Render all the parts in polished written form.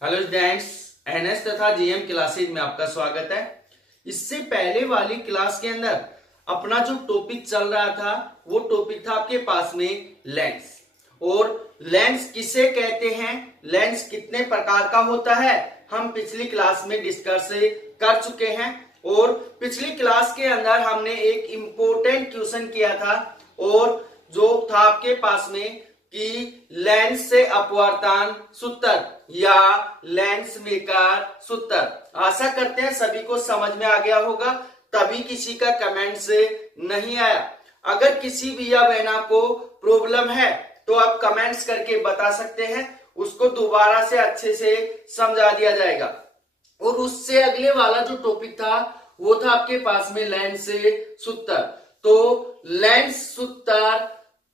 Hello students, NS तथा GM classes में आपका स्वागत है। इससे पहले वाली क्लास के अंदर अपना जो टॉपिक चल रहा था वो टॉपिक था आपके पास में लेंस। और लेंस किसे कहते हैं, लेंस कितने प्रकार का होता है, हम पिछली क्लास में डिस्कस कर चुके हैं। और पिछली क्लास के अंदर हमने एक इम्पोर्टेंट क्वेश्चन किया था और जो था आपके पास में कि लेंस से अपवर्तन सूत्र या लेंस मेकर सूत्र। आशा करते हैं सभी को समझ में आ गया होगा, तभी किसी का कमेंट से नहीं आया। अगर किसी भी या बहना को प्रॉब्लम है तो आप कमेंट्स करके बता सकते हैं, उसको दोबारा से अच्छे से समझा दिया जाएगा। और उससे अगले वाला जो टॉपिक था वो था आपके पास में लेंस से सूत्र। तो लेंस सूत्र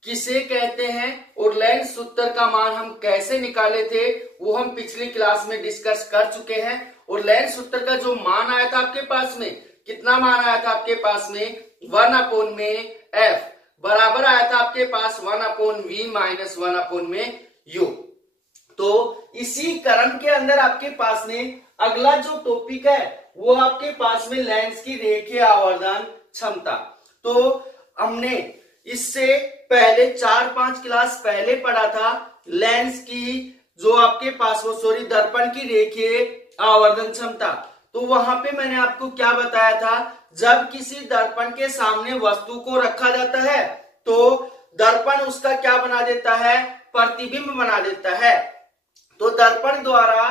किसे कहते हैं और लेंस सूत्र का मान हम कैसे निकाले थे वो हम पिछली क्लास में डिस्कस कर चुके हैं। और लेंस सूत्र का जो मान आया था आपके पास में, कितना मान आया था आपके पास में 1/f बराबर आया था आपके पास 1/v माइनस 1/u। तो इसी क्रम के अंदर आपके पास में अगला जो टॉपिक है वो आपके पास में लेंस की रेखीय आवर्धन क्षमता। तो हमने इससे पहले 4-5 क्लास पहले पढ़ा था लेंस की जो आपके पास दर्पण की रेखीय आवर्धन क्षमता। तो वहां पे मैंने आपको क्या बताया था, जब किसी दर्पण के सामने वस्तु को रखा जाता है तो दर्पण उसका क्या बना देता है, प्रतिबिंब बना देता है। तो दर्पण द्वारा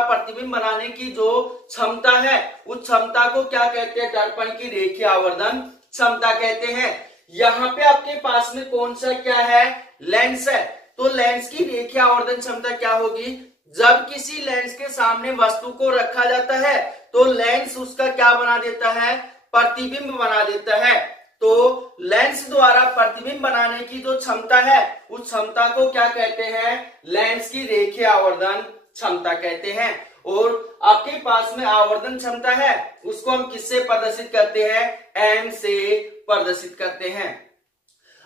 प्रतिबिंब बनाने की जो क्षमता है उस क्षमता को क्या कहते हैं, दर्पण की रेखीय आवर्धन क्षमता कहते हैं। यहाँ पे आपके पास में कौन सा क्या है, लेंस है। तो लेंस की रेखीय आवर्धन क्षमता क्या होगी, जब किसी लेंस के सामने वस्तु को रखा जाता है तो लेंस उसका क्या बना देता है, प्रतिबिंब बना देता है। तो लेंस द्वारा प्रतिबिंब बनाने की जो क्षमता है उस क्षमता को क्या कहते हैं, लेंस की रेखीय आवर्धन क्षमता कहते हैं। और आपके पास में आवर्धन क्षमता है उसको हम किससे प्रदर्शित करते हैं, एम से प्रदर्शित करते हैं।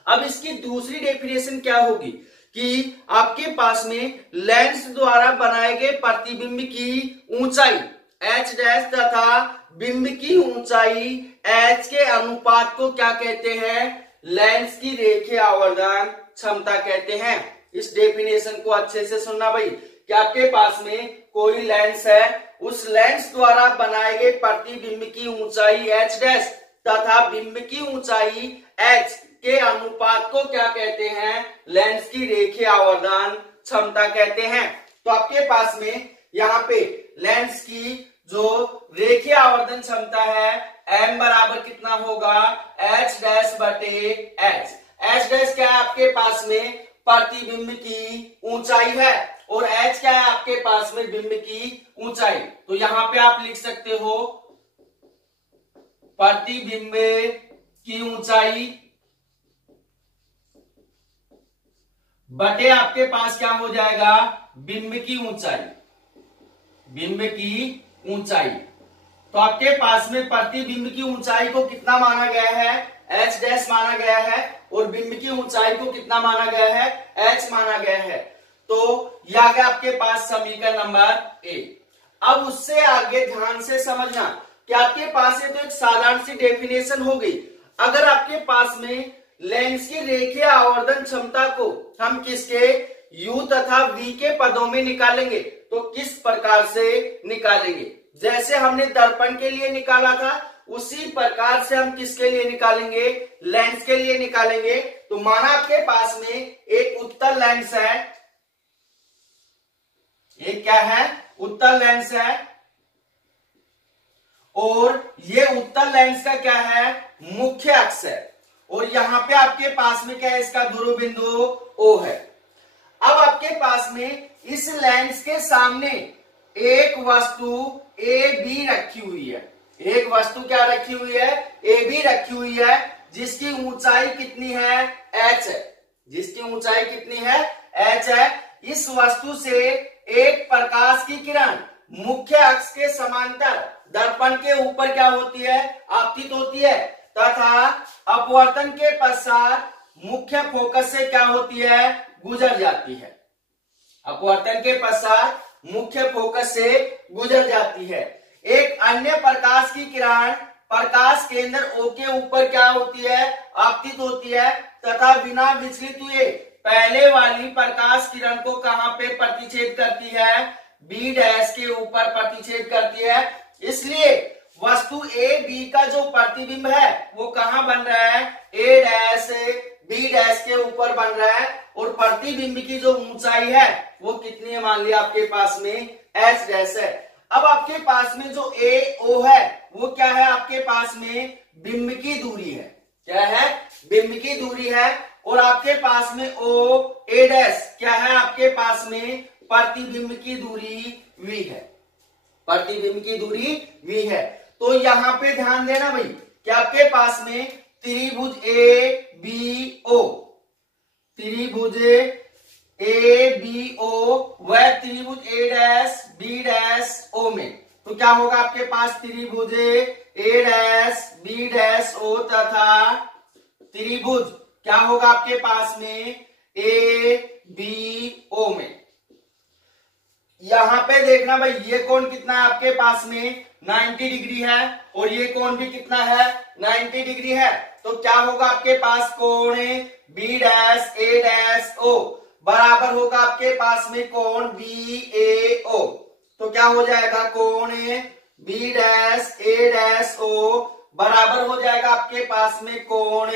अब इसकी दूसरी डेफिनेशन क्या होगी कि आपके पास में लेंस द्वारा बनाए गए प्रतिबिंब की ऊंचाई h डैश तथा बिंब की ऊंचाई h के अनुपात को क्या कहते हैं, लेंस की रेखीय आवर्धन क्षमता कहते हैं। इस डेफिनेशन को अच्छे से सुनना भाई कि आपके पास में कोई लेंस है, उस लेंस द्वारा बनाए गए प्रतिबिंब की ऊंचाई h डैश तथा बिंब की ऊंचाई h के अनुपात को क्या कहते हैं, लेंस की रेखीय आवर्धन क्षमता कहते हैं। तो आपके पास में यहाँ पे लेंस की जो रेखीय आवर्धन क्षमता है m बराबर कितना होगा, h डैश बटे h। h डैश क्या है आपके पास में, प्रतिबिंब की ऊंचाई है, और h क्या है आपके पास में, बिंब की ऊंचाई। तो यहां पे आप लिख सकते हो प्रतिबिंब की ऊंचाई बटे आपके पास क्या हो जाएगा, बिंब की ऊंचाई, बिंब की ऊंचाई। तो आपके पास में प्रतिबिंब की ऊंचाई को कितना माना गया है, h डैश माना गया है, और बिंब की ऊंचाई को कितना माना गया है, h माना गया है। तो यह आ गया आपके पास समीकरण नंबर ए। अब उससे आगे ध्यान से समझना कि आपके पास ये तो एक साधारण सी डेफिनेशन हो गई। अगर आपके पास में लेंस की रेखीय आवर्धन क्षमता को हम किसके, u तथा v के पदों में निकालेंगे तो किस प्रकार से निकालेंगे, जैसे हमने दर्पण के लिए निकाला था उसी प्रकार से हम किसके लिए निकालेंगे, लेंस के लिए निकालेंगे। तो माना आपके पास में एक उत्तल लेंस है, एक क्या है, उत्तल लेंस है, और ये उत्तल लेंस का क्या है, मुख्य अक्ष है, और यहां पे आपके पास में क्या है, इसका ध्रुव बिंदु O है। अब आपके पास में इस लेंस के सामने एक वस्तु AB रखी हुई है, एक वस्तु क्या रखी हुई है, AB रखी हुई है, जिसकी ऊंचाई कितनी है, h है, जिसकी ऊंचाई कितनी है, h है। इस वस्तु से एक प्रकाश की किरण मुख्य अक्ष के समांतर दर्पण के ऊपर क्या होती है, आपतित होती है, तथा अपवर्तन के पश्चात मुख्य फोकस से क्या होती है, गुजर जाती है। अपवर्तन के पश्चात मुख्य फोकस से गुजर जाती है। एक अन्य प्रकाश की किरण प्रकाश केंद्र O के ऊपर क्या होती है, आपतित होती है तथा बिना विचलित हुए पहले वाली प्रकाश किरण को कहां पे प्रतिच्छेद करती है, B डैश के ऊपर प्रतिच्छेद करती है। इसलिए वस्तु A B का जो प्रतिबिंब है वो कहां बन रहा है, A डैश B डैश के ऊपर बन रहा है और प्रतिबिंब की जो ऊंचाई है वो कितनी है, मान लिया आपके पास में H डैश है। अब आपके पास में जो AO है वो क्या है, आपके पास में बिंब की दूरी है, क्या है, बिंब की दूरी है। और आपके पास में OA डैश क्या है, आपके पास में प्रतिबिंब की दूरी V है, प्रतिबिंब की दूरी V है। तो यहां पे ध्यान देना भाई कि आपके पास में त्रिभुज ABO, त्रिभुज ABO व त्रिभुज A dash B dash O में, तो क्या होगा आपके पास त्रिभुज A dash B dash O तथा त्रिभुज क्या होगा आपके पास में ABO में। यहां पे देखना भाई ये कोण कितना है आपके पास में 90 डिग्री है और ये कोण भी कितना है 90 डिग्री है। तो क्या होगा आपके पास कोण B dash A dash O बराबर होगा आपके पास में कोण BAO। तो क्या हो जाएगा, कोण B dash A dash O बराबर हो जाएगा आपके पास में कोण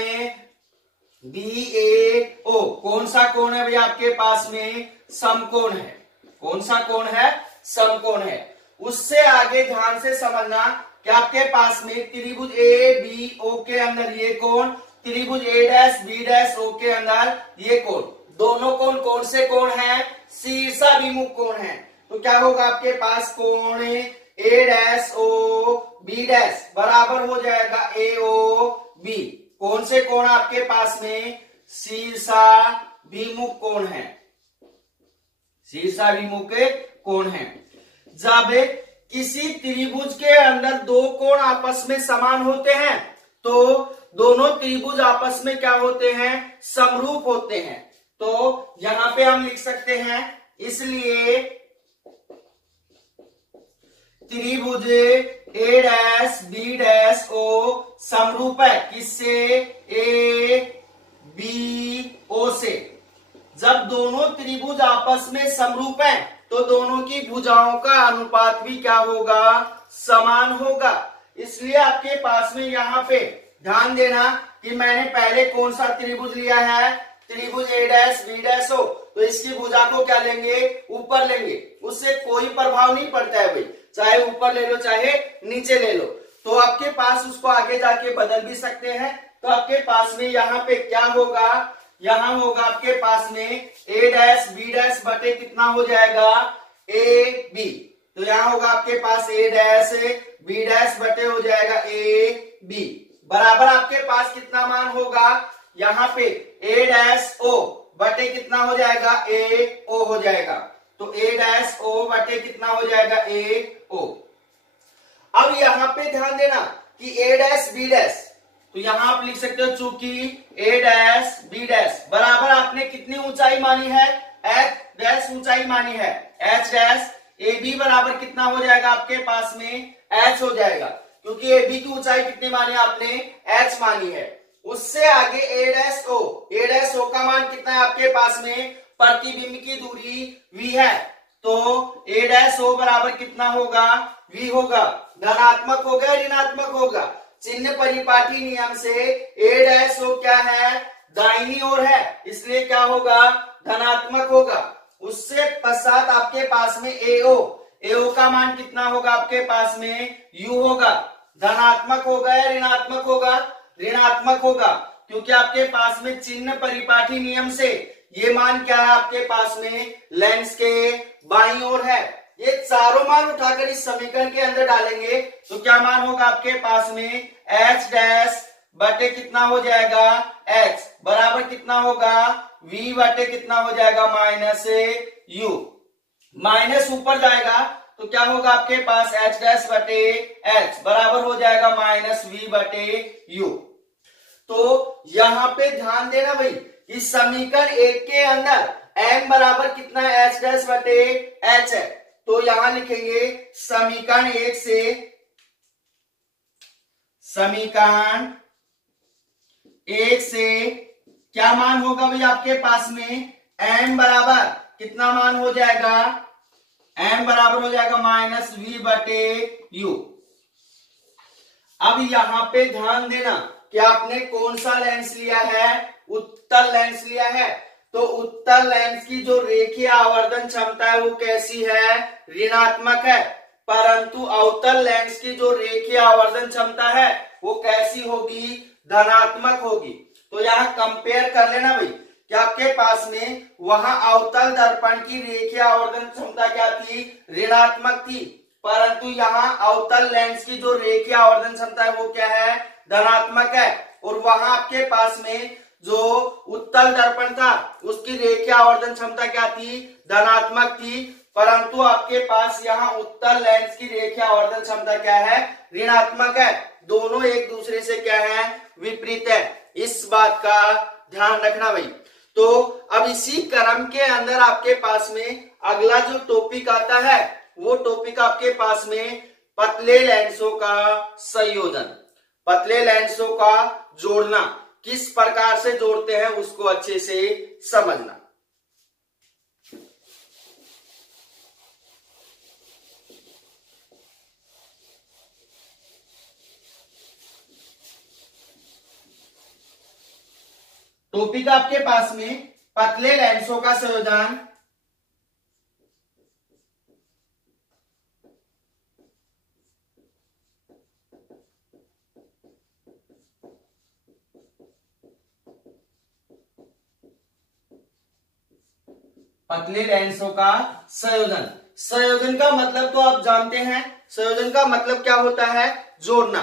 BAO। कौन सा कोण है भैया आपके पास में, समकोण है। कौन सा कोण है, समकोण है। उससे आगे ध्यान से समझना कि आपके पास में त्रिभुज ABO के अंदर ये कोण, त्रिभुज A dash B dash O के अंदर ये कोण, दोनों कोण कौन से कोण है, शीर्षाभिमुख कोण है। तो क्या होगा आपके पास कोण A dash O B dash बराबर हो जाएगा AOB। कौन से कोण आपके पास में, शीर्षाभिमुख कोण है, शीर्षाभिमुख कोण है। जब किसी त्रिभुज के अंदर दो कोण आपस में समान होते हैं तो दोनों त्रिभुज आपस में क्या होते हैं, समरूप होते हैं। तो यहां पे हम लिख सकते हैं, इसलिए त्रिभुज A dash B dash O समरूप है किससे, ABO से। जब दोनों त्रिभुज आपस में समरूप हैं तो दोनों की भुजाओं का अनुपात भी क्या होगा, समान होगा। इसलिए आपके पास में यहां पे ध्यान देना कि मैंने पहले कौन सा त्रिभुज लिया है, त्रिभुज A dash B dash O। तो इसकी भुजा को क्या लेंगे, ऊपर लेंगे, उससे कोई प्रभाव नहीं पड़ता है भाई, चाहे ऊपर ले लो चाहे नीचे ले लो। तो आपके पास उसको आगे जाके बदल भी सकते हैं। तो आपके पास में यहाँ पे क्या होगा, यहां होगा आपके पास में A डैश B डैश बटे कितना हो जाएगा, AB। तो यहां होगा आपके पास A डैश B डैश बटे हो जाएगा AB बराबर आपके पास कितना मान होगा, यहाँ पे A डैश O बटे कितना हो जाएगा, AO हो जाएगा। तो A डैश O बटे कितना हो जाएगा, AO। अब यहां पे ध्यान देना कि A डैश B डैश, तो यहां आप लिख सकते हो चूंकि A डैश B डैश बराबर आपने कितनी ऊंचाई मानी है, H डैश ऊंचाई मानी है, H डैश AB बराबर कितना हो जाएगा आपके पास में H हो जाएगा, क्योंकि AB की ऊंचाई कितनी मानी आपने, H मानी है। उससे आगे A डैश O का मान कितना है आपके पास में, प्रतिबिंब की दूरी V है। तो A डैश O बराबर कितना होगा, V होगा। धनात्मक होगा ऋणात्मक होगा, चिन्ह परिपाटी नियम से A डैश O क्या है, दाहिनी ओर है, इसलिए क्या होगा, धनात्मक होगा। उससे पश्चात आपके पास में AO का मान कितना होगा आपके पास में, U होगा। धनात्मक होगा या ऋणात्मक होगा, ऋणात्मक होगा, क्योंकि आपके पास में चिन्ह परिपाटी नियम से ये मान क्या है आपके पास में, लेंस के बाईं ओर है। ये चारों मान उठाकर इस समीकरण के अंदर डालेंगे तो क्या मान होगा आपके पास में, H डैश बटे कितना हो जाएगा, H बराबर कितना होगा, V बटे कितना हो जाएगा, माइनस U। माइनस ऊपर जाएगा तो क्या होगा आपके पास, H डैश बटे H बराबर हो जाएगा माइनस V बटे U। तो यहां पे ध्यान देना भाई इस समीकरण 1 के अंदर m बराबर कितना है, h डैश बटे h है। तो यहां लिखेंगे समीकरण 1 से, समीकरण 1 से क्या मान होगा भाई आपके पास में, m बराबर कितना मान हो जाएगा, m बराबर हो जाएगा -v बटे u। अब यहां पे ध्यान देना कि आपने कौन सा लेंस लिया है, उत्तल लेंस लिया है। तो उत्तल लेंस की जो रेखीय आवर्धन क्षमता है वो कैसी है, ऋणात्मक है। परंतु अवतल लेंस की जो रेखीय आवर्धन क्षमता है वो कैसी होगी, धनात्मक होगी। तो यहाँ कंपेयर कर लेना भाई कि आपके पास में वहां अवतल दर्पण की रेखीय आवर्धन क्षमता क्या थी, ऋणात्मक थी। परंतु यहाँ अवतल लेंस की जो रेखीय आवर्धन क्षमता है वो क्या है, धनात्मक है। और वहां आपके पास में जो उत्तल दर्पण था उसकी रेखीय आवर्धन क्षमता क्या थी, धनात्मक थी। परंतु आपके पास यहाँ उत्तल लेंस की रेखीय आवर्धन क्षमता क्या है, ऋणात्मक है। दोनों एक दूसरे से क्या है, विपरीत है। इस बात का ध्यान रखना भाई। तो अब इसी क्रम के अंदर आपके पास में अगला जो टॉपिक आता है वो टॉपिक आपके पास में पतले लेंसों का संयोजन, पतले लेंसों का जोड़ना, किस प्रकार से जोड़ते हैं उसको अच्छे से समझना। टॉपिक आपके पास में पतले लेंसों का संयोजन। पतले लेंसों का संयोजन। संयोजन का मतलब तो आप जानते हैं, संयोजन का मतलब क्या होता है, जोड़ना।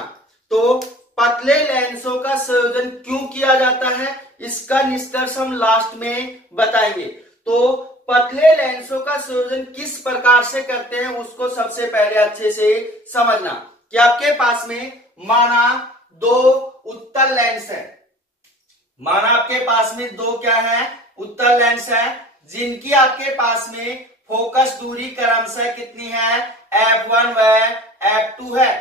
तो पतले लेंसों का संयोजन क्यों किया जाता है इसका निष्कर्ष हम लास्ट में बताएंगे। तो पतले लेंसों का संयोजन किस प्रकार से करते हैं उसको सबसे पहले अच्छे से समझना कि आपके पास में माना दो उत्तल लेंस है, माना आपके पास में दो क्या है, उत्तल लेंस है, जिनकी आपके पास में फोकस दूरी क्रमशः कितनी है, f1 व f2 है।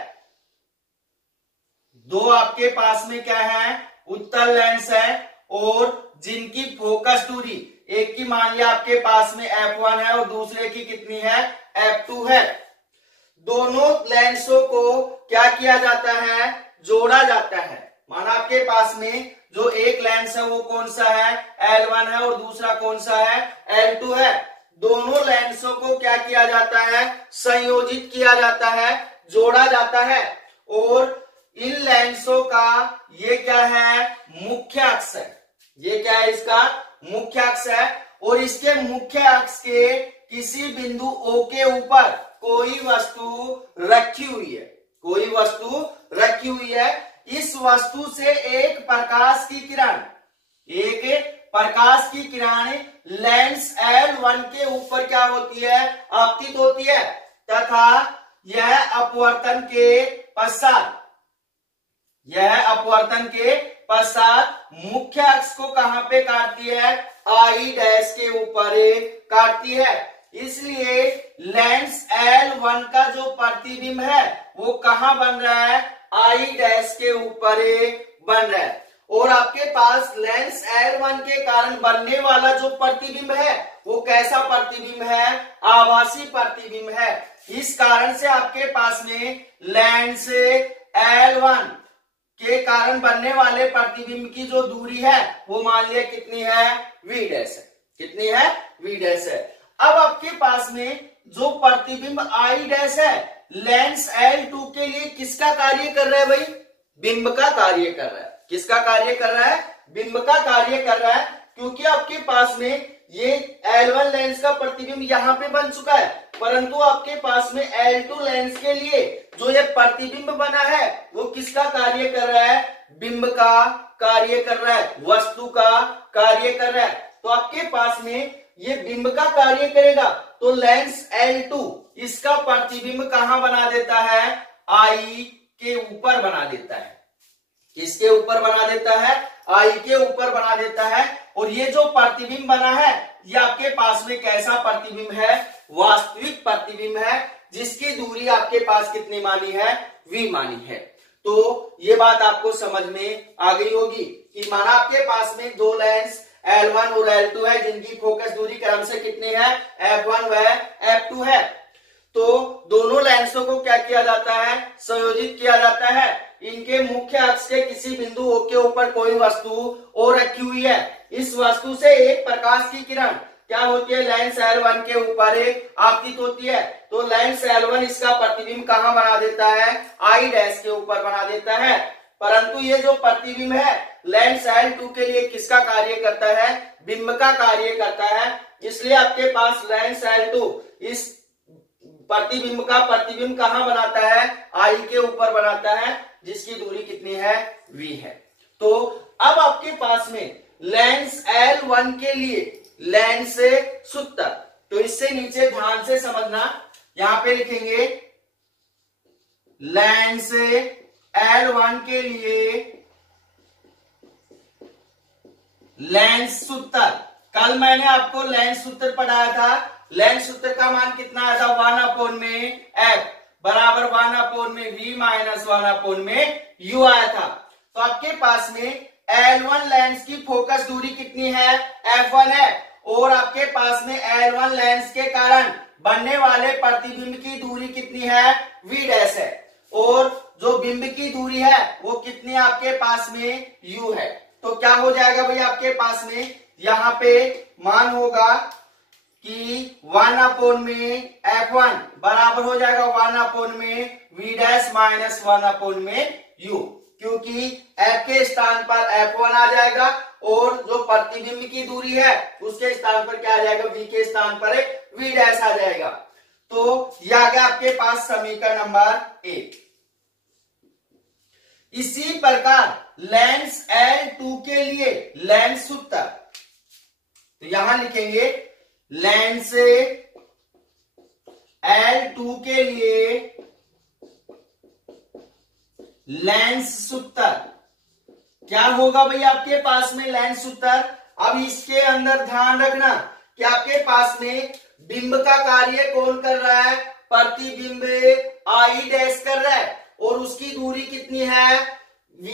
दो आपके पास में क्या है, उत्तल लेंस है और जिनकी फोकस दूरी, एक की मान लिया आपके पास में f1 है और दूसरे की कितनी है, f2 है। दोनों लेंसों को क्या किया जाता है, जोड़ा जाता है। माना आपके पास में जो एक लेंस है वो कौन सा है, L1 है और दूसरा कौन सा है, L2 है। दोनों लेंसों को क्या किया जाता है, संयोजित किया जाता है, जोड़ा जाता है। और इन लेंसों का ये क्या है, मुख्य अक्ष है। ये क्या है, इसका मुख्य अक्ष है। और इसके मुख्य अक्ष के किसी बिंदु O के ऊपर कोई वस्तु रखी हुई है, कोई वस्तु रखी हुई है। इस वस्तु से एक प्रकाश की किरण, एक प्रकाश की किरण लेंस L1 के ऊपर क्या होती है, आपतित होती है तथा यह अपवर्तन के पश्चात, यह अपवर्तन के पश्चात मुख्य अक्ष को कहां पे काटती है, I डैश के ऊपर काटती है। इसलिए लेंस L1 का जो प्रतिबिंब है वो कहां बन रहा है, I डैश के ऊपर बन रहा है। और आपके पास लेंस L1 के कारण बनने वाला जो प्रतिबिंब है वो कैसा प्रतिबिंब है, आभासी प्रतिबिंब है। इस कारण से आपके पास में लेंस L1 के कारण बनने वाले प्रतिबिंब की जो दूरी है वो मान लिया कितनी है, V डैश है। कितनी है, V डैश है। अब आपके पास में जो प्रतिबिंब I डैश है लेंस L2 के लिए किसका कार्य कर रहा है भाई, बिंब का कार्य कर रहा है। किसका कार्य कर रहा है, बिंब का कार्य कर रहा है। क्योंकि आपके पास में ये L1 लेंस का प्रतिबिंब यहां पे बन चुका है, परंतु आपके पास में L2 लेंस के लिए जो ये प्रतिबिंब बना है वो किसका कार्य कर रहा है, बिंब का कार्य कर रहा है, वस्तु का कार्य कर रहा है। तो आपके पास में ये बिंब का कार्य करेगा तो लेंस L2 इसका प्रतिबिंब कहां बना देता है, I के ऊपर बना देता है। किसके ऊपर बना देता है, आई के ऊपर बना देता है। और ये जो प्रतिबिंब बना है ये आपके पास में कैसा प्रतिबिंब है, वास्तविक प्रतिबिंब है, जिसकी दूरी आपके पास कितनी मानी है, v मानी है। तो ये बात आपको समझ में आ गई होगी कि माना आपके पास में दो लेंस L1 और L2 है जिनकी फोकस दूरी क्रम से कितनी है, f1 व f2 है। तो दोनों लेंसों को क्या किया जाता है, संयोजित किया जाता है। इनके मुख्य अक्ष के किसी बिंदु O के ऊपर कोई वस्तु और रखी हुई है। इस वस्तु से एक प्रकाश की किरण क्या होती है, लेंस L1 के ऊपर एक आपतित होती है। तो लेंस L1 इसका प्रतिबिंब कहां बना देता है, I डैश के ऊपर बना देता है। परंतु ये जो प्रतिबिंब है लेंस L2 के लिए किसका कार्य करता है, बिंब का कार्य करता है। इसलिए आपके पास लेंस L2 इस प्रतिबिंब का प्रतिबिंब कहां बनाता है, I के ऊपर बनाता है, जिसकी दूरी कितनी है, v है। तो अब आपके पास में लेंस L1 के लिए लेंस सूत्र, तो इससे नीचे ध्यान से समझना, यहां पे लिखेंगे लेंस L1 के लिए लेंस सूत्र। कल मैंने आपको लेंस सूत्र पढ़ाया था। लेंस सूत्र का मान कितना आया था, 1/f बराबर 1/v माइनस 1/u आया था। तो आपके पास में L1 लेंस की फोकस दूरी कितनी है, f1 है, और आपके पास में L1 लेंस के कारण बनने वाले प्रतिबिंब की दूरी कितनी है, v डैश है, और जो बिंब की दूरी है वो कितनी आपके पास में u है। तो क्या हो जाएगा भाई, आपके पास में यहां पे मान होगा कि 1/f1 बराबर हो जाएगा 1/v डैश माइनस 1/u, क्योंकि f के स्थान पर f1 आ जाएगा और जो प्रतिबिंब की दूरी है उसके स्थान पर क्या आ जाएगा, v के स्थान पर v डैश आ जाएगा। तो यह आ गया आपके पास समीकरण नंबर 1। इसी प्रकार लेंस L2 के लिए लेंस सूत्र, तो यहां लिखेंगे लेंस L2 के लिए लेंस सूत्र क्या होगा भाई, आपके पास में लेंस सूत्र। अब इसके अंदर ध्यान रखना कि आपके पास में बिंब का कार्य कौन कर रहा है, प्रतिबिंब I डैश कर रहा है, और उसकी दूरी कितनी है, v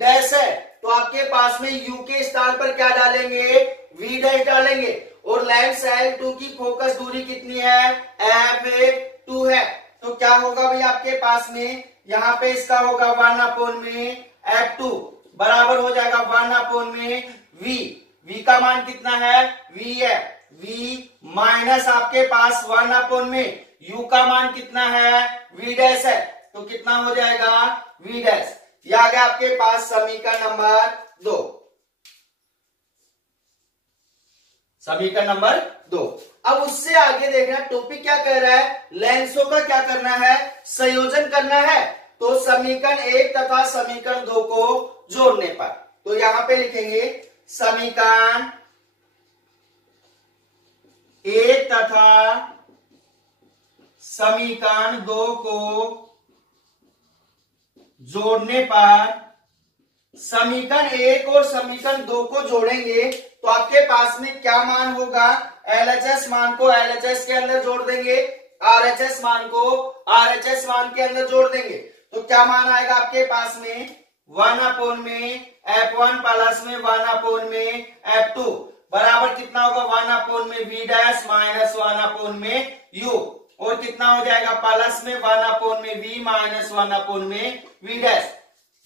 डैश है। तो आपके पास में u के स्थान पर क्या डालेंगे, v डैश डालेंगे, और लेंस L2 की फोकस दूरी कितनी है, f2 है। तो क्या होगा भाई, आपके पास में यहां पे इसका होगा 1/f2 बराबर हो जाएगा 1/v। v का मान कितना है, v है, v माइनस आपके पास 1/u का मान कितना है, v डैश है। तो कितना हो जाएगा, v डैश। यह आ गया आपके पास समीकरण नंबर 2। समीकरण नंबर 2। अब उससे आगे देखना टॉपिक क्या कह रहा है, लेंसों का क्या करना है, संयोजन करना है। तो समीकरण 1 तथा समीकरण 2 को जोड़ने पर, तो यहां पे लिखेंगे समीकरण 1 तथा समीकरण 2 को जोड़ने पर, समीकरण 1 और समीकरण 2 को जोड़ेंगे तो आपके पास में क्या मान होगा, LHS मान को LHS के अंदर जोड़ देंगे, RHS मान को RHS मान के अंदर जोड़ देंगे। तो क्या मान आएगा आपके पास में, 1/f1 प्लस में 1/f2 बराबर कितना होगा, 1/v डैश माइनस 1/u, और कितना हो जाएगा, प्लस में 1/v minus 1/v dash.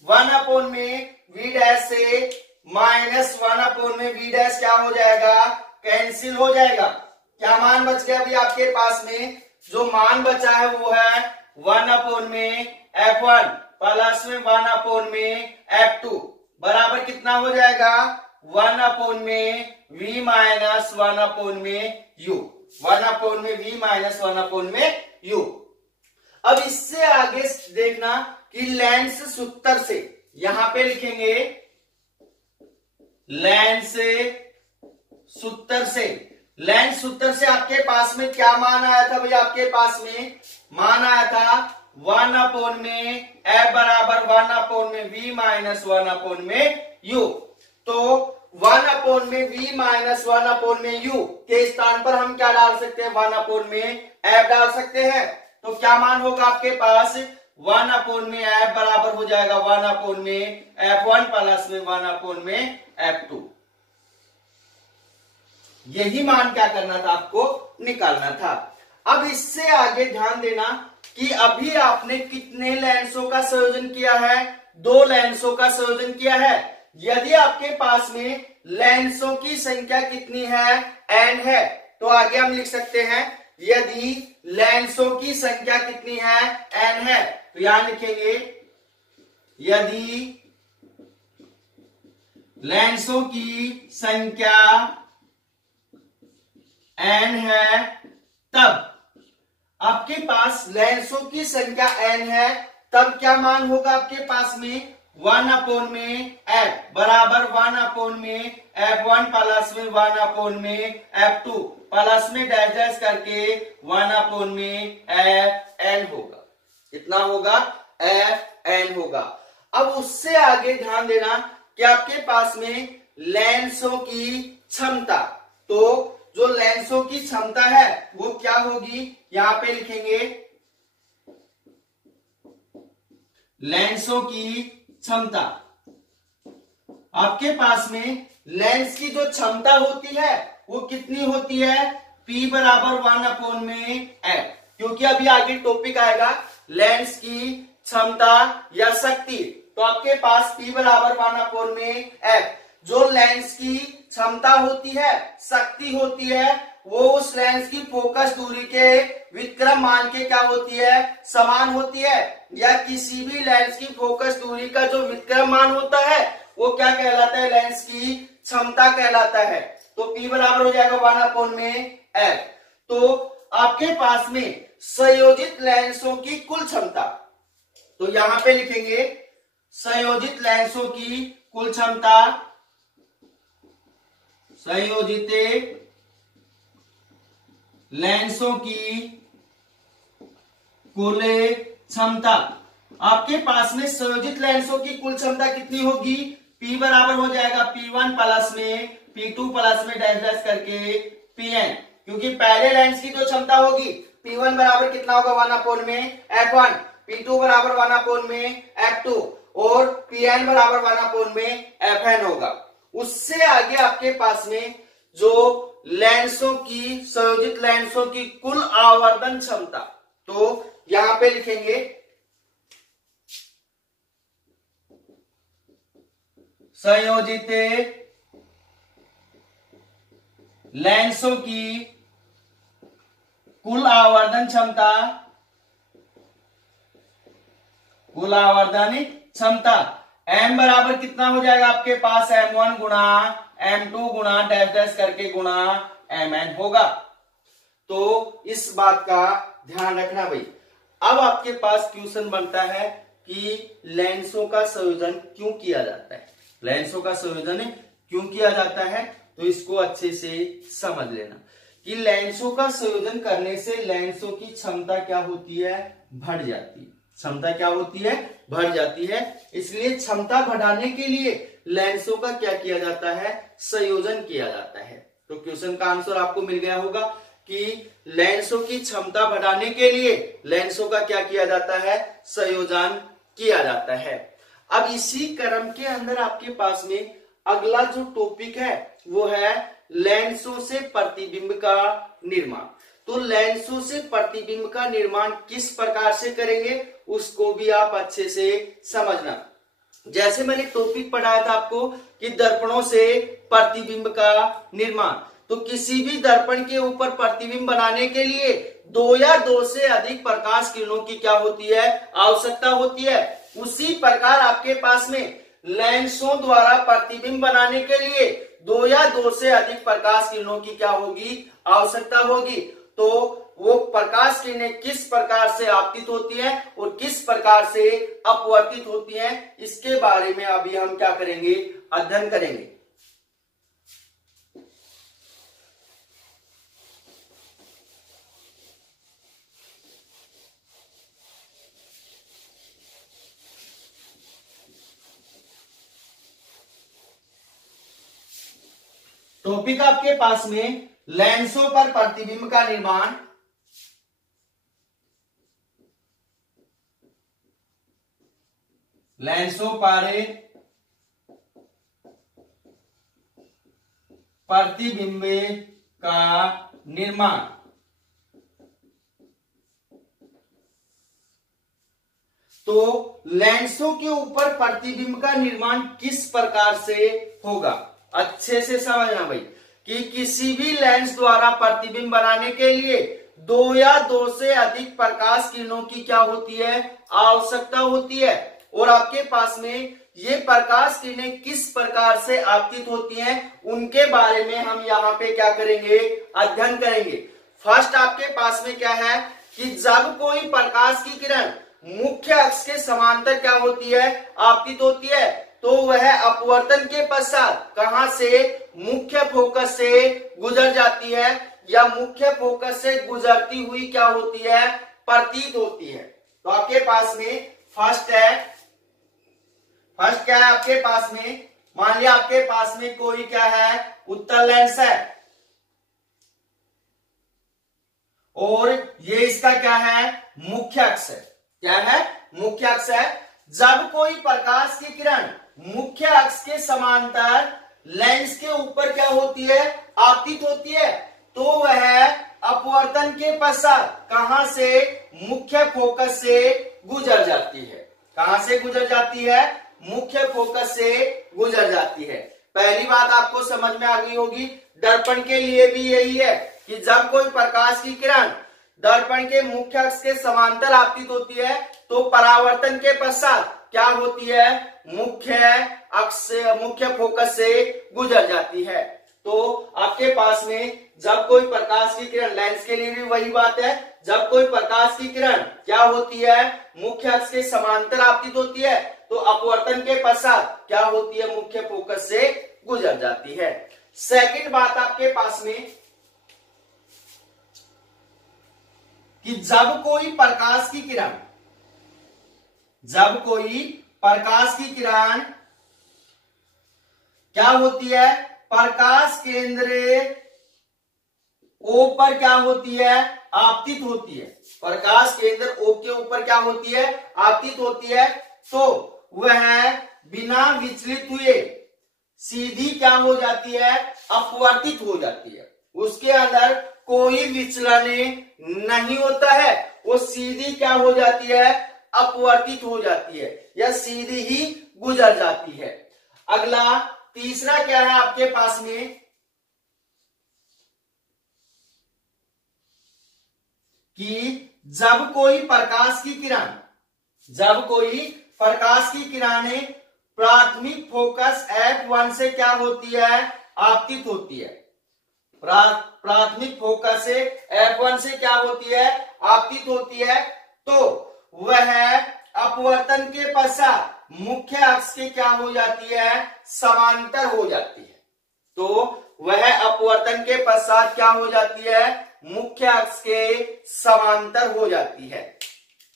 1/v dash से माइनस 1/v डैश क्या हो जाएगा, कैंसिल हो जाएगा। क्या मान बच गया अभी आपके पास में, जो मान बचा है वो है 1/f1 प्लस में 1/f2 बराबर कितना हो जाएगा, 1/v minus 1/u, 1/v minus 1/u। अब इससे आगे देखना कि लेंस सूत्र से, यहां पे लिखेंगे लेंस सूत्र से, लेंस सूत्र से आपके पास में क्या मान आया था भाई, आपके पास में मान आया था 1/में f बराबर 1/में v माइनस 1/में u। तो 1/में v माइनस 1/में u के स्थान पर हम क्या डाल सकते हैं, 1/में f डाल सकते हैं। तो क्या मान होगा आपके पास, 1/में f बराबर हो जाएगा 1/में f1 प्लस में 1/में f2। यही मान क्या करना था, आपको निकालना था। अब इससे आगे ध्यान देना कि अभी आपने कितने लेंसों का संयोजन किया है, 2 लेंसों का संयोजन किया है। यदि आपके पास में लेंसों की संख्या कितनी है, n है, तो आगे हम लिख सकते हैं यदि लेंसों की संख्या कितनी है, n है, तो यहां लिखेंगे यदि लेंसों की संख्या n है, तब आपके पास लेंसों की संख्या n है, तब क्या मान होगा आपके पास में, 1/में f बराबर 1/में f1 प्लस में 1/में f2 प्लस में डैश डैश करके 1/में fn होगा। कितना होगा, fn होगा। अब उससे आगे ध्यान देना कि आपके पास में लेंसों की क्षमता, तो जो लेंसों की क्षमता है वो क्या होगी, यहां पे लिखेंगे लेंसों की क्षमता। आपके पास में लेंस की जो क्षमता होती है वो कितनी होती है, P बराबर 1/में f, क्योंकि अभी आगे टॉपिक आएगा लेंस की क्षमता या शक्ति। तो आपके पास P बराबर 1/में f, जो लेंस की क्षमता होती है, शक्ति होती है, वो उस लेंस की फोकस दूरी के विक्रम मान के क्या होती है, समान होती है। या किसी भी लेंस की फोकस दूरी का जो विक्रम मान होता है वो क्या कहलाता है, लेंस की क्षमता कहलाता है। तो P बराबर हो जाएगा 1/में f। तो आपके पास में संयोजित लेंसों की कुल क्षमता, तो यहां पे लिखेंगे संयोजित लेंसों की कुल क्षमता, संयोजित लेंसों की कुल क्षमता। आपके पास में संयोजित लेंसों की कुल क्षमता कितनी होगी, P बराबर हो जाएगा P1 प्लस में P2 प्लस में डैश डैश करके Pn, क्योंकि पहले लेंस की जो क्षमता होगी P1 बराबर कितना होगा, 1/में f1, P2 बराबर 1/में f2 और Pn बराबर 1/में fn होगा। उससे आगे आपके पास में जो लेंसों की, संयोजित लेंसों की कुल आवर्धन क्षमता, तो यहां पे लिखेंगे संयोजित लेंसों की कुल आवर्धन क्षमता, कुल आवर्धन क्षमता m बराबर कितना हो जाएगा आपके पास, m1 गुणा m2 गुणा डैश डैश करके गुणा mn होगा। तो इस बात का ध्यान रखना भाई। अब आपके पास क्वेश्चन बनता है कि लेंसों का संयोजन क्यों किया जाता है, लेंसों का संयोजन क्यों किया जाता है, तो इसको अच्छे से समझ लेना कि लेंसों का संयोजन करने से लेंसों की क्षमता क्या होती है, बढ़ जाती है। क्षमता क्या होती है, बढ़ जाती है। इसलिए क्षमता बढ़ाने के लिए लेंसों का क्या किया जाता है, संयोजन किया जाता है। तो क्वेश्चन का आंसर आपको मिल गया होगा कि लेंसों की क्षमता बढ़ाने के लिए लेंसों का क्या किया जाता है, संयोजन किया जाता है। अब इसी क्रम के अंदर आपके पास में अगला जो टॉपिक है वो है लेंसों से प्रतिबिंब का निर्माण। तो लेंसों से प्रतिबिंब का निर्माण किस प्रकार से करेंगे उसको भी आप अच्छे से समझना। जैसे मैंने टॉपिक पढ़ाया था आपको कि दर्पणों से प्रतिबिंब का निर्माण, तो किसी भी दर्पण के ऊपर प्रतिबिंब बनाने के लिए 2 या 2 से अधिक प्रकाश किरणों की क्या होती है, आवश्यकता होती है। उसी प्रकार आपके पास में लेंसों द्वारा प्रतिबिंब बनाने के लिए 2 या 2 से अधिक प्रकाश किरणों की क्या होगी, आवश्यकता होगी। तो वो प्रकाश किरणें किस प्रकार से आपतित होती हैं और किस प्रकार से अपवर्तित होती हैं, इसके बारे में अभी हम क्या करेंगे, अध्ययन करेंगे। टॉपिक आपके पास में लेंसों पर प्रतिबिंब का निर्माण। लेंसों पर प्रतिबिंब का निर्माण। तो लेंसों के ऊपर प्रतिबिंब का निर्माण किस प्रकार से होगा, अच्छे से समझना भाई, कि किसी भी लेंस द्वारा प्रतिबिंब बनाने के लिए दो या दो से अधिक प्रकाश किरणों की क्या होती है, आवश्यकता होती है। और आपके पास में ये प्रकाश किरणें किस प्रकार से आपतित होती हैं, उनके बारे में हम यहाँ पे क्या करेंगे, अध्ययन करेंगे। फर्स्ट आपके पास में क्या है कि जब कोई प्रकाश की किरण मुख्य अक्ष के समांतर क्या होती है, आपतित होती है, तो वह अपवर्तन के पश्चात कहां से, मुख्य फोकस से गुजर जाती है, या मुख्य फोकस से गुजरती हुई क्या होती है, प्रतीत होती है। तो आपके पास में फर्स्ट क्या है आपके पास में, मान लिया आपके पास में कोई क्या है, उत्तल लेंस है, और ये इसका क्या है, मुख्य अक्ष है। क्या है, मुख्य अक्ष है। जब कोई प्रकाश की किरण मुख्य अक्ष के समांतर लेंस के ऊपर क्या होती है, आपतित होती है, तो वह अपवर्तन के पश्चात कहां से, मुख्य फोकस से गुजर जाती है। कहां से गुजर जाती है, मुख्य फोकस से गुजर जाती है। पहली बात आपको समझ में आ गई होगी। दर्पण के लिए भी यही है कि जब कोई प्रकाश की किरण दर्पण के मुख्य अक्ष के समांतर आपतित होती है, तो परावर्तन के पश्चात क्या होती है, मुख्य फोकस से गुजर जाती है। तो आपके पास में जब कोई प्रकाश की किरण, लेंस के लिए भी वही बात है, जब कोई प्रकाश की किरण क्या होती है, मुख्य अक्ष के समांतर आपतित होती है, तो अपवर्तन के पश्चात क्या होती है, मुख्य फोकस से गुजर जाती है। सेकंड बात आपके पास में कि जब कोई प्रकाश की किरण क्या होती है, प्रकाश केंद्र O पर क्या होती है, आपतित होती है। प्रकाश केंद्र O के ऊपर क्या होती है, आपतित होती है, तो वह बिना विचलित हुए सीधी क्या हो जाती है, अपवर्तित हो जाती है। उसके अंदर कोई विचलन नहीं होता है, वो सीधी क्या हो जाती है, अपवर्तित हो जाती है, या सीधी ही गुजर जाती है। अगला तीसरा क्या है आपके पास में कि जब कोई प्रकाश की किरण प्राथमिक फोकस F1 से क्या होती है, आपतित होती है। प्राथमिक फोकस से F1 से क्या होती है, आपतित होती है, तो वह अपवर्तन के पश्चात मुख्य अक्ष के क्या हो जाती है, समांतर हो जाती है। तो वह अपवर्तन के पश्चात क्या हो जाती है, मुख्य अक्ष के समांतर हो जाती है।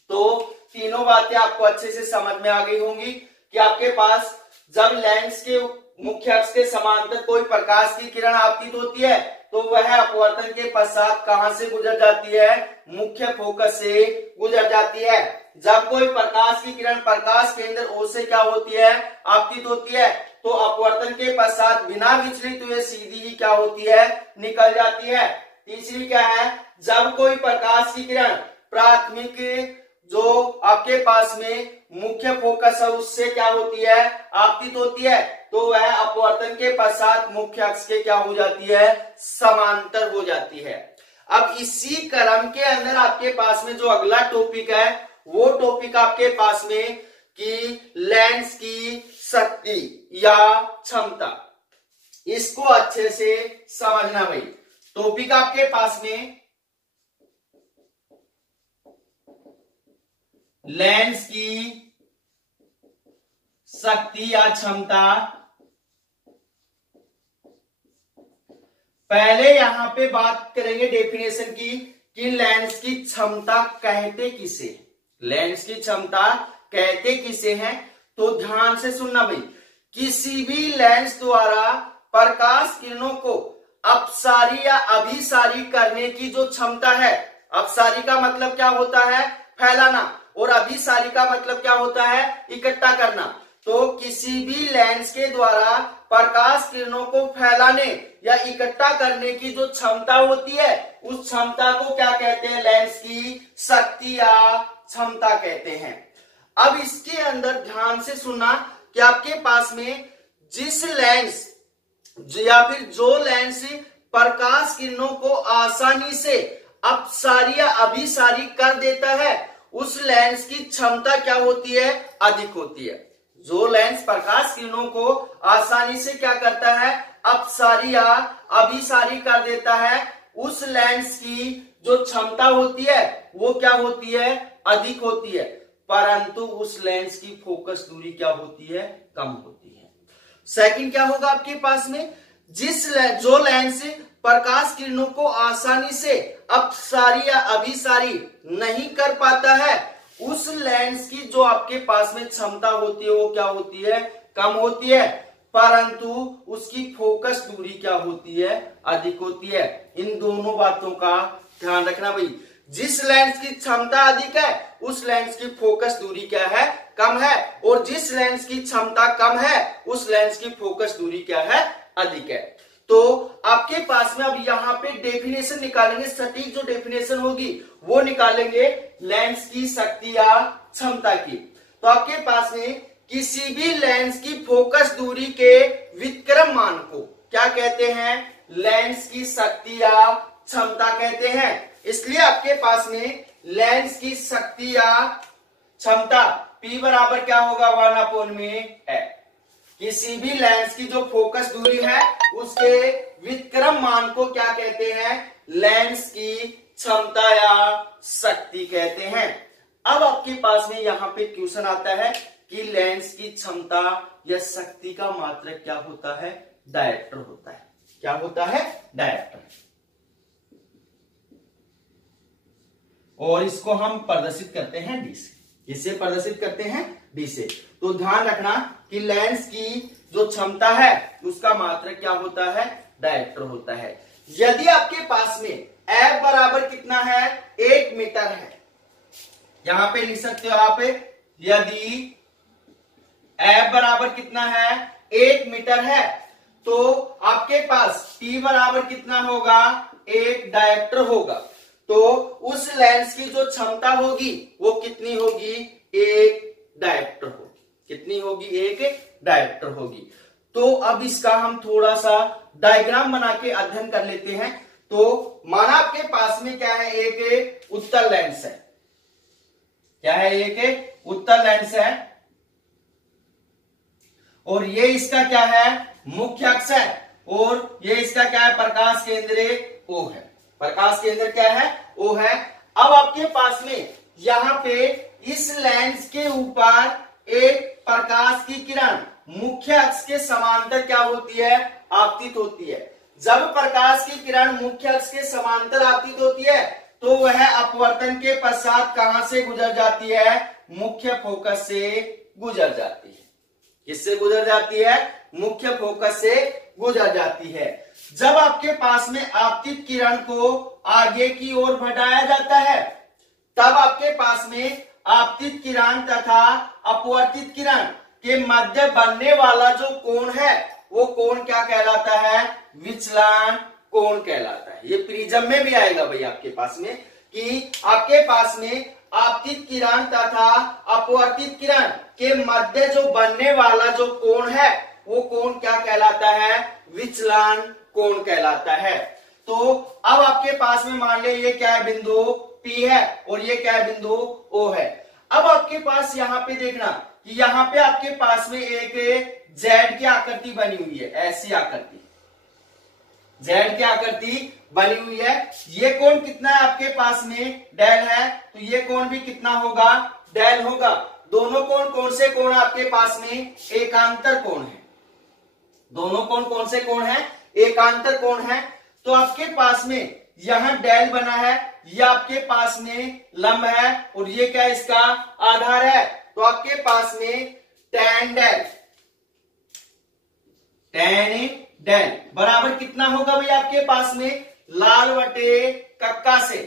तो तीनों बातें आपको अच्छे से समझ में आ गई होंगी कि आपके पास जब लेंस के मुख्य अक्ष के समांतर कोई प्रकाश की किरण आपतित होती है, तो वह अपवर्तन के पश्चात कहां से गुजर जाती है, मुख्य फोकस से गुजर जाती है। जब कोई प्रकाश की किरण प्रकाश केंद्र O से क्या होती है, आपतित होती है, तो अपवर्तन के पश्चात बिना विचलित हुए सीधी ही क्या होती है, निकल जाती है। तीसरी क्या है, जब कोई प्रकाश की किरण प्राथमिक जो आपके पास में मुख्य फोकस है उससे क्या होती है, आपतित होती है, तो वह अपवर्तन के पश्चात मुख्य अक्ष के क्या हो जाती है, समांतर हो जाती है। अब इसी क्रम के अंदर आपके पास में जो अगला टॉपिक है, वो टॉपिक आपके पास में कि लेंस की शक्ति या क्षमता, इसको अच्छे से समझना भाई। टॉपिक आपके पास में लेंस की शक्ति या क्षमता। पहले यहां पे बात करेंगे डेफिनेशन की कि लेंस की क्षमता कहते किसे, लेंस की क्षमता कहते किसे हैं। तो ध्यान से सुनना भाई, किसी भी लेंस द्वारा प्रकाश किरणों को अपसारी या अभिसारी करने की जो क्षमता है, अपसारी का मतलब क्या होता है, फैलाना, और अभिसारी का मतलब क्या होता है, इकट्ठा करना। तो किसी भी लेंस के द्वारा प्रकाश किरणों को फैलाने या इकट्ठा करने की जो क्षमता होती है, उस क्षमता को क्या कहते हैं, लेंस की शक्ति या क्षमता कहते हैं। अब इसके अंदर ध्यान से सुनना कि आपके पास में जिस लेंस या फिर जो लेंस प्रकाश किरणों को आसानी से अपसारी या अभिसारी कर देता है, उस लेंस की क्षमता क्या होती है, अधिक होती है। जो लेंस प्रकाश किरणों को आसानी से क्या करता है, अपसारी या अभिसारी कर देता है, उस लेंस की जो क्षमता होती है वो क्या होती है, अधिक होती है, परंतु उस लेंस की फोकस दूरी क्या होती है, कम होती है। सेकंड क्या होगा आपके पास में, जो लेंस प्रकाश किरणों को आसानी से अपसारी या अभिसारी नहीं कर पाता है, उस लेंस की जो आपके पास में क्षमता होती है वो क्या होती है, कम होती है, परंतु उसकी फोकस दूरी क्या होती है, अधिक होती है। इन दोनों बातों का ध्यान रखना भाई। जिस लेंस की क्षमता अधिक है उस लेंस की फोकस दूरी क्या है, कम है, और जिस लेंस की क्षमता कम है उस लेंस की फोकस दूरी क्या है, अधिक है। तो आपके पास में अब यहाँ पे डेफिनेशन निकालेंगे, सटीक जो डेफिनेशन होगी वो निकालेंगे लेंस की शक्ति या क्षमता की। तो आपके पास में किसी भी लेंस की फोकस दूरी के व्युत्क्रम मान को क्या कहते हैं, लेंस की शक्ति या क्षमता कहते हैं। इसलिए आपके पास में लेंस की शक्ति या क्षमता P बराबर क्या होगा, 1/है। किसी भी लेंस की जो फोकस दूरी है उसके व्युत्क्रम मान को क्या कहते हैं, लेंस की क्षमता या शक्ति कहते हैं। अब आपके पास में यहां पे क्वेश्चन आता है कि लेंस की क्षमता या शक्ति का मात्रक क्या होता है, डायरेक्टर होता है। क्या होता है, डायरेक्टर। और इसको हम प्रदर्शित करते हैं डी से। किससे प्रदर्शित करते हैं, डी से। तो ध्यान रखना कि लेंस की जो क्षमता है उसका मात्रक क्या होता है, डायरेक्टर होता है। यदि आपके पास में F बराबर कितना है, 1 मीटर है, यहां पे लिख सकते हो आप, यदि F बराबर कितना है, 1 मीटर है, तो आपके पास P बराबर कितना होगा, 1 डायरेक्टर होगा। तो उस लेंस की जो क्षमता होगी वो कितनी होगी, 1 डायरेक्टर होगी। कितनी होगी, 1 डायरेक्टर होगी। तो अब इसका हम थोड़ा सा डायग्राम बना के अध्ययन कर लेते हैं। तो माना आपके पास में क्या है, एक उत्तल लेंस है। क्या है, एक उत्तल लेंस है, और ये इसका क्या है, मुख्य अक्ष है, और ये इसका क्या है, प्रकाश केंद्र O है। प्रकाश केंद्र क्या है, O है। अब आपके पास में यहां पे इस लेंस के ऊपर एक प्रकाश की किरण मुख्य अक्ष के समांतर क्या होती है, आपतित होती है। जब प्रकाश की किरण मुख्य अक्ष के समांतर आपतित होती है तो वह अपवर्तन के पश्चात कहां से गुजर जाती है, मुख्य फोकस से गुजर जाती है। किससे गुजर जाती है, मुख्य फोकस से गुजर जाती है। जब आपके पास में आपतित किरण को आगे की ओर बढ़ाया जाता है तब आपके पास में आपतित किरण तथा अपवर्तित किरण के मध्य बनने वाला जो कोण है वो कोण क्या कहलाता है, विचलन कोण कहलाता है। ये प्रिज्म में भी आएगा भाई आपके पास में कि आपके पास में आपतित किरण तथा अपवर्तित किरण के मध्य जो बनने वाला जो कोण है वो कोण क्या कहलाता है, विचलन कोण कहलाता है। तो अब आपके पास में मान ले ये क्या है, बिंदु P है, और ये क्या है, बिंदु O है। अब आपके पास यहाँ पे देखना कि यहाँ पे आपके पास में एक Z की आकृति बनी हुई है, ऐसी आकृति Z की आकृति बनी हुई है। ये कोण कितना है आपके पास में, डेल है, तो ये कोण भी कितना होगा, डेल होगा। दोनों कोण कौन से कोण आपके पास में, एकांतर कोण है। दोनों कोण कौन से कोण है, एकांतर कोण है। तो आपके पास में यहां डेल बना है, ये आपके पास में लंब है, और ये क्या इसका आधार है। तो आपके पास में tan डेल बराबर कितना होगा भाई आपके पास में लाल बटे कक्का से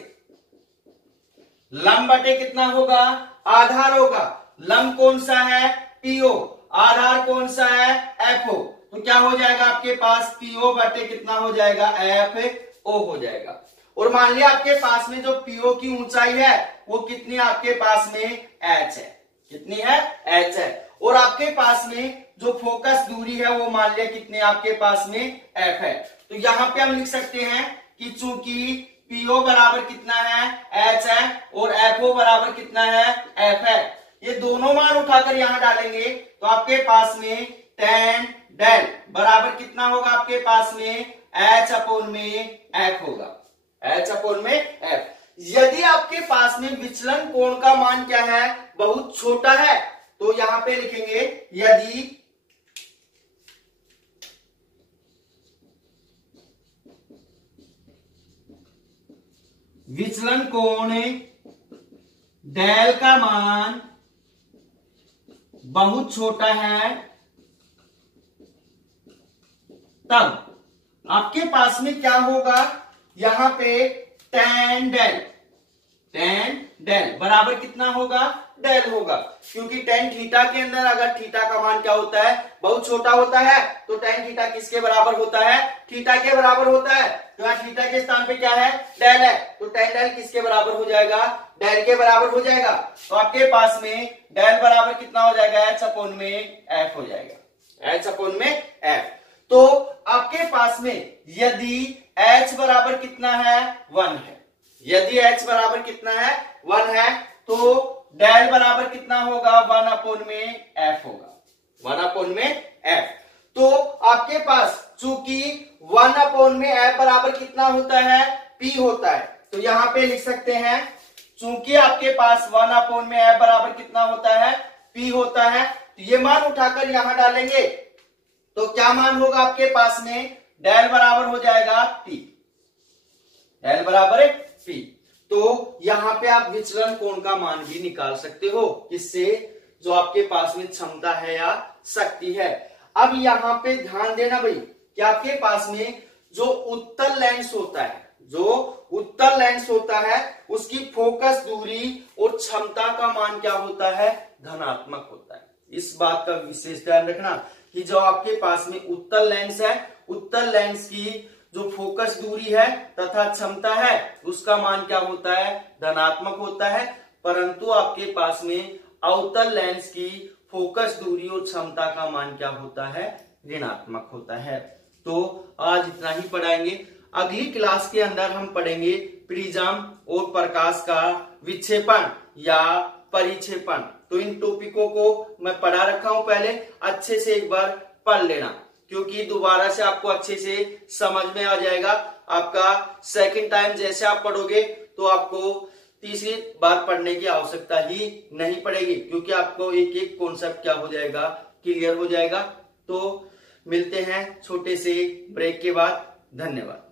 लंब बटे कितना होगा आधार होगा। लंब कौन सा है पीओ, आधार कौन सा है एफओ, तो क्या हो जाएगा आपके पास पीओ बटे कितना हो जाएगा एफओ हो जाएगा। और मान लिया आपके पास में जो पीओ की ऊंचाई है वो कितनी आपके पास में एच है, कितनी है एच है। और आपके पास में जो फोकस दूरी है वो मान लिया कितनी आपके पास में एफ है। तो यहां पे हम लिख सकते हैं कि चूंकि पीओ बराबर कितना है एच है और एफओ बराबर कितना है एफ है, ये दोनों मान उठाकर यहां डालेंगे तो आपके पास में tan डेल बराबर कितना होगा आपके पास में एच अपॉन में एफ होगा, एच अपॉन में एफ। यदि आपके पास में विचलन कोण का मान क्या है बहुत छोटा है तो यहां पे लिखेंगे यदि विचलन कोण डेल का मान बहुत छोटा है तब आपके पास में क्या होगा यहां पे tan डेल बराबर कितना होगा डेल होगा, क्योंकि tan थीटा के अंदर अगर थीटा का मान क्या होता है बहुत छोटा होता है तो tan थीटा किसके बराबर होता है थीटा के बराबर होता है। तो यहाँ थीटा के स्थान पे क्या है डेल है, तो tan डेल किसके बराबर हो जाएगा डेल के बराबर हो जाएगा। तो आपके पास में डेल बराबर कितना हो जाएगा एच अपॉन में एफ हो जाएगा, एच अपॉन में एफ। तो आपके पास में यदि h बराबर कितना है 1 है, यदि h बराबर कितना है 1 है तो डेल बराबर कितना होगा 1 अपॉन में f होगा, 1 अपॉन में f। तो आपके पास चूंकि 1 अपॉन में f बराबर कितना होता है p होता है, तो यहां पे लिख सकते हैं चूंकि आपके पास 1 अपॉन में f बराबर कितना होता है p होता है, तो ये मान उठाकर यहां डालेंगे तो क्या मान होगा आपके पास में डेल बराबर हो जाएगा p, डेल बराबर है p। तो यहां पे आप विचलन कोण का मान भी निकाल सकते हो, किससे जो आपके पास में क्षमता है या शक्ति है। अब यहां पे ध्यान देना भाई कि आपके पास में जो उत्तल लेंस होता है, जो उत्तल लेंस होता है उसकी फोकस दूरी और क्षमता का मान क्या होता है धनात्मक होता है। इस बात का विशेष ध्यान रखना कि जो आपके पास में उत्तल लेंस है, उत्तल लेंस की जो फोकस दूरी है तथा क्षमता है उसका मान क्या होता है धनात्मक होता है, परंतु आपके पास में अवतल लेंस की फोकस दूरी और क्षमता का मान क्या होता है ऋणात्मक होता है। तो आज इतना ही पढ़ाएंगे। अगली क्लास के अंदर हम पढ़ेंगे प्रिज्म और प्रकाश का विक्षेपण या परिक्षेपण। तो इन टॉपिकों को मैं पढ़ा रखा हूं, पहले अच्छे से एक बार पढ़ लेना, क्योंकि दोबारा से आपको अच्छे से समझ में आ जाएगा। आपका सेकंड टाइम जैसे आप पढ़ोगे तो आपको तीसरी बार पढ़ने की आवश्यकता ही नहीं पड़ेगी, क्योंकि आपको एक एक कॉन्सेप्ट क्या हो जाएगा क्लियर हो जाएगा। तो मिलते हैं छोटे से ब्रेक के बाद। धन्यवाद।